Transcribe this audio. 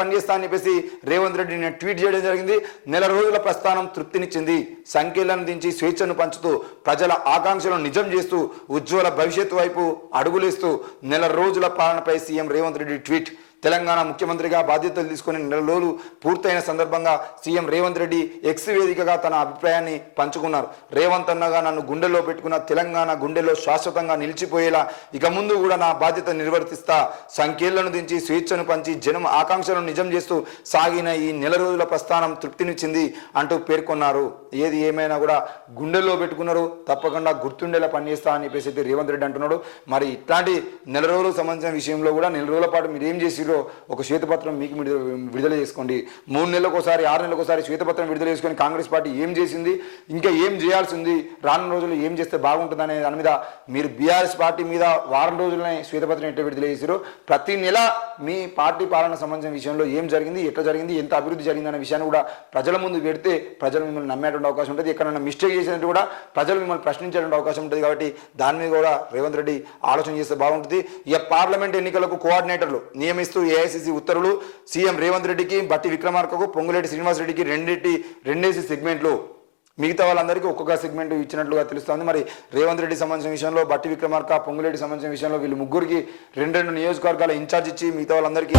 పనిచేస్తా అని చెప్పేసి రేవంత్ రెడ్డి నేను ట్వీట్ చేయడం జరిగింది. నెల రోజుల ప్రస్థానం తృప్తినిచ్చింది. సంఖ్యలను దించి స్వేచ్ఛను పంచుతూ ప్రజల ఆకాంక్షలను నిజం చేస్తూ ఉజ్వల భవిష్యత్తు వైపు అడుగులేస్తూ నెల రోజుల పాలనపై సీఎం రేవంత్ రెడ్డి ట్వీట్ తెలంగాణ ముఖ్యమంత్రిగా బాధ్యతలు తీసుకుని నెల రోజులు పూర్తయిన సందర్భంగా సీఎం రేవంత్ రెడ్డి ఎక్స్ వేదికగా తన అభిప్రాయాన్ని పంచుకున్నారు. రేవంత్ అన్నగా నన్ను గుండెల్లో పెట్టుకున్న తెలంగాణ గుండెలో శాశ్వతంగా నిలిచిపోయేలా ఇక ముందు కూడా నా బాధ్యత నిర్వర్తిస్తా. సంఖ్యలను దించి స్వేచ్ఛను పంచి జనం ఆకాంక్షలను నిజం చేస్తూ సాగిన ఈ నెల రోజుల ప్రస్థానం తృప్తినిచ్చింది అంటూ పేర్కొన్నారు. ఏది ఏమైనా కూడా గుండెల్లో పెట్టుకున్నారు తప్పకుండా గుర్తుండేలా పనిచేస్తా అని చెప్పేసి రేవంత్ రెడ్డి అంటున్నాడు. మరి ఇట్లాంటి నెల రోజులకు సంబంధించిన విషయంలో కూడా నెల రోజుల పాటు మీరు ఏం చేసి చేసిరో ఒక శ్వేతపత్రం మీకు విడుదల చేసుకోండి. మూడు నెలలకు ఒకసారి ఆరు నెలలకు ఒకసారి శ్వేతపత్రం విడుదల చేసుకొని కాంగ్రెస్ పార్టీ ఏం చేసింది ఇంకా ఏం చేయాల్సి ఉంది రానున్న రోజుల్లో ఏం చేస్తే బాగుంటుందనే దాని మీద మీరు బీఆర్ఎస్ పార్టీ మీద వారం రోజులనే శ్వేతపత్రం ఎట్లా విడుదల చేశారు ప్రతి నెల మీ పార్టీ పాలన సంబంధించిన విషయంలో ఏం జరిగింది ఎట్లా జరిగింది ఎంత అభివృద్ధి జరిగింది అనే విషయాన్ని కూడా ప్రజల ముందు పెడితే ప్రజలు మిమ్మల్ని నమ్మేటువంటి అవకాశం ఉంటుంది. ఎక్కడైనా మిస్టేక్ చేసినట్టు కూడా ప్రజలు మిమ్మల్ని ప్రశ్నించేటువంటి అవకాశం ఉంటుంది కాబట్టి దాని మీద కూడా రేవంత్ రెడ్డి ఆలోచన చేస్తే బాగుంటుంది. ఇక పార్లమెంట్ ఎన్నికలకు కోఆర్డినేటర్లు నియమిస్తూ ఏఐసిసి ఉత్తర్వులు సీఎం రేవంత్ రెడ్డికి బట్టి విక్రమార్కకు పొంగులేటి శ్రీనివాసరెడ్డికి రెండింటి రెండేసి సెగ్మెంట్లు. మిగతా వాళ్ళందరికీ ఒక్కొక్క సెగ్మెంట్ ఇచ్చినట్లుగా తెలుస్తోంది. మరి రేవంత్ రెడ్డి సంబంధించిన విషయంలో బట్టి విక్రమార్క పొంగులేటి సంబంధించిన విషయంలో వీళ్ళు ముగ్గురికి రెండు రెండు నియోజకవర్గాల ఇన్ఛార్జ్ ఇచ్చి మిగతా వాళ్ళందరికీ